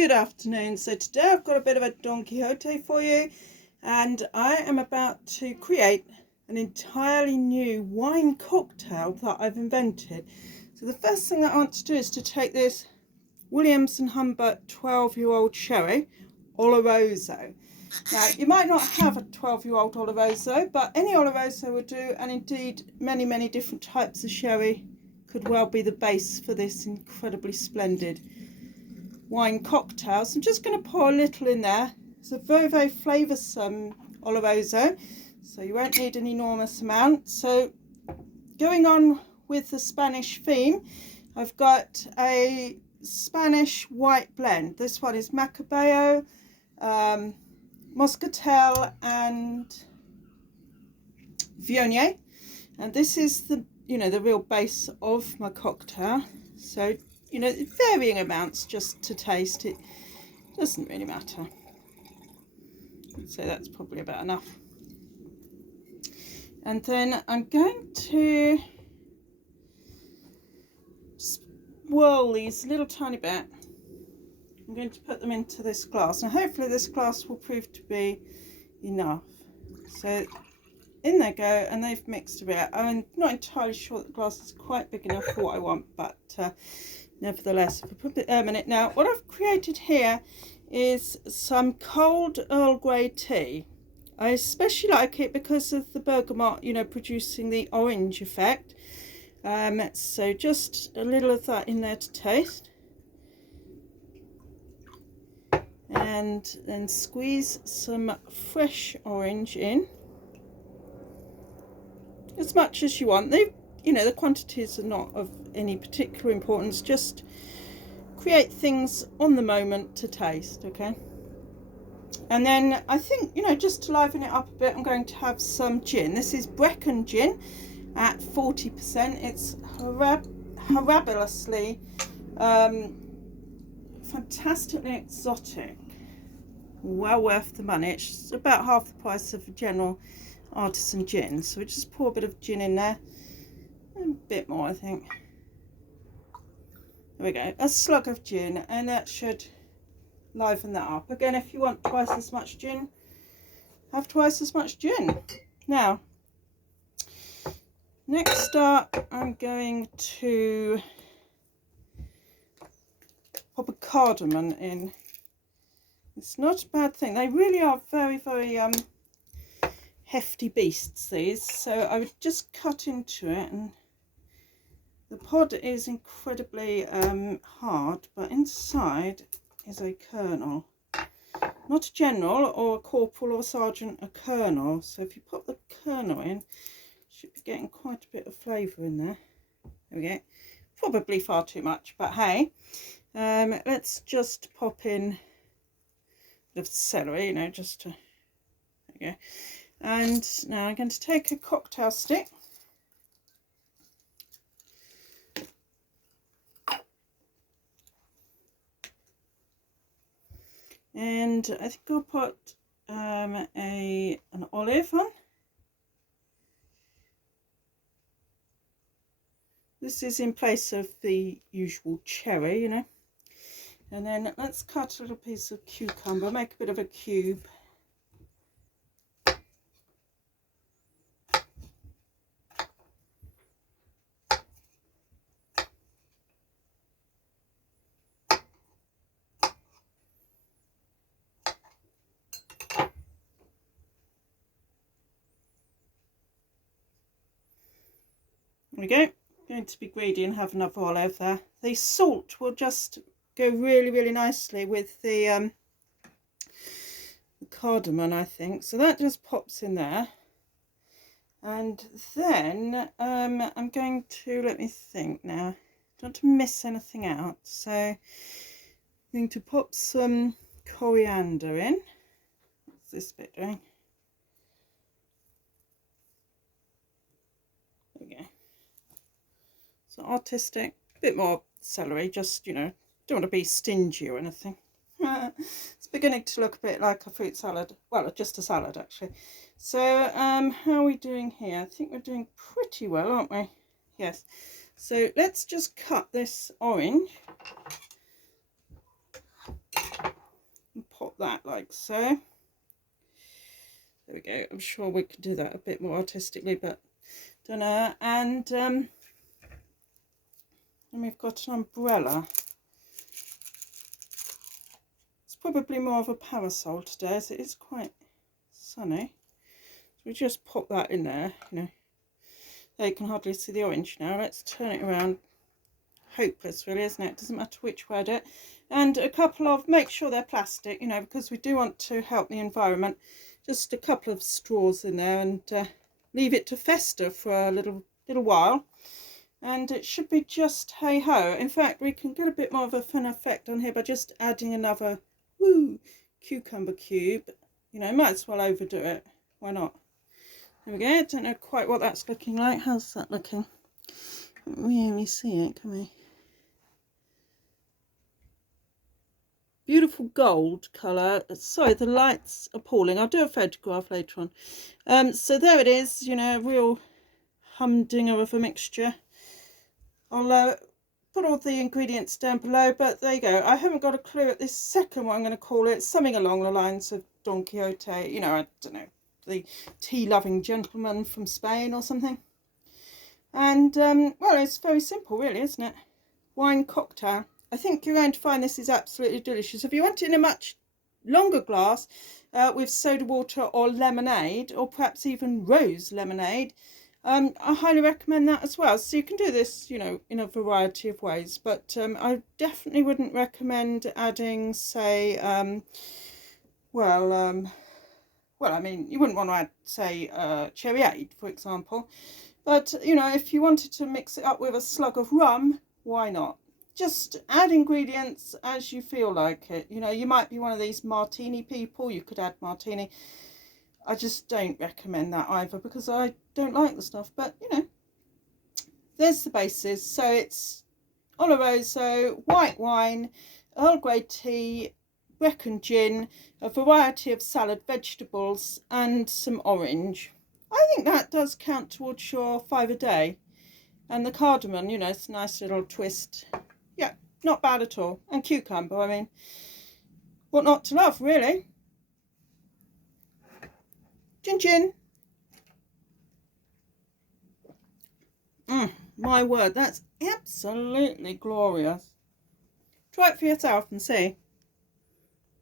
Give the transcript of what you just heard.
Good afternoon. So today I've got a bit of a Don Quixote for you, and I am about to create an entirely new wine cocktail that I've invented. So the first thing that I want to do is to take this Williams & Humbert 12-year-old sherry, Oloroso. Now, you might not have a 12-year-old Oloroso, but any Oloroso will do, and indeed many different types of sherry could well be the base for this incredibly splendid wine cocktail. So I'm just going to pour a little in there. It's a very flavoursome Oloroso, so you won't need an enormous amount. So going on with the Spanish theme, I've got a Spanish white blend. This one is Macabeo, Moscatel and Viognier, and this is the the real base of my cocktail. So varying amounts just to taste. It doesn't really matter. So that's probably about enough. And then I'm going to swirl these a little tiny bit. I'm going to put them into this glass. Now hopefully this glass will prove to be enough. So in they go, and they've mixed a bit. I'm not entirely sure that the glass is quite big enough for what I want, but nevertheless, if I put it there a minute. Now what I've created here is some cold Earl Grey tea. I especially like it because of the bergamot, producing the orange effect. So just a little of that in there to taste. And then squeeze some fresh orange in. As much as you want. The quantities are not of any particular importance. Just create things on the moment to taste, okay? And then I think, just to liven it up a bit, I'm going to have some gin. This is Brecon gin at 40%. It's horribilously, fantastically exotic. Well worth the money. It's about half the price of a general artisan gin. So we just pour a bit of gin in there. A bit more, I think. There we go. A slug of gin, and that should liven that up. Again, if you want twice as much gin, have twice as much gin. Now, next up, I'm going to pop a cardamon in. It's not a bad thing. They really are very hefty beasts, these. So I would just cut into it, and the pod is incredibly hard, but inside is a kernel. Not a general or a corporal or a sergeant, a kernel. So if you pop the kernel in, you should be getting quite a bit of flavour in there. There we go. Probably far too much, but hey. Let's just pop in a bit of celery, just to, there we go. And now I'm going to take a cocktail stick. And I think I'll put an olive on. This is in place of the usual cherry, And then let's cut a little piece of cucumber, make a bit of a cube. There we go. Going to be greedy and have another olive there. The salt will just go really nicely with the cardamom, I think. So that just pops in there. And then I'm going to, let me think now, don't want to miss anything out. So I'm going to pop some coriander in. What's this bit doing? There we go. So artistic, a bit more celery, just, don't want to be stingy or anything. It's beginning to look a bit like a fruit salad. Well, just a salad, actually. So, how are we doing here? I think we're doing pretty well, aren't we? Yes. So let's just cut this orange. that like so. There we go. I'm sure we can do that a bit more artistically, but don't know. And then we've got an umbrella. It's probably more of a parasol today, as it is quite sunny. So we just pop that in there, you know. There, you can hardly see the orange now. Let's turn it around. Hopeless, really, isn't it? Doesn't matter which way I do it. And a couple of, make sure they're plastic, you know, because we do want to help the environment. Just a couple of straws in there, and leave it to fester for a little while, and it should be just hey ho. In fact, we can get a bit more of a fun effect on here by just adding another cucumber cube. You know, might as well overdo it, why not? There we go. I don't know quite what that's looking like. How's that looking? Can't really see it, can we? Beautiful gold colour. Sorry, the light's appalling. I'll do a photograph later on. So there it is, you know, a real humdinger of a mixture. I'll put all the ingredients down below, but there you go. I haven't got a clue at this second one. I'm going to call it something along the lines of Don Quixote, you know, I don't know, the tea-loving gentleman from Spain or something. And, well, it's very simple, really, isn't it? Wine cocktail. I think you're going to find this is absolutely delicious. If you want it in a much longer glass with soda water or lemonade, or perhaps even rose lemonade, I highly recommend that as well. So you can do this, you know, in a variety of ways. But I definitely wouldn't recommend adding, say, well, I mean, you wouldn't want to add, say, cherryade, for example. But, you know, if you wanted to mix it up with a slug of rum, why not? Just add ingredients as you feel like it. You know, you might be one of these martini people. You could add martini. I just don't recommend that either, because I don't like the stuff. But, you know, there's the basis. So it's Oloroso, white wine, Earl Grey tea, Brecon gin, a variety of salad vegetables, and some orange. I think that does count towards your 5 a day. And the cardamon, you know, it's a nice little twist. Yeah, not bad at all. And cucumber, I mean, what not to love, really? Chin chin. My word, that's absolutely glorious. Try it for yourself and see.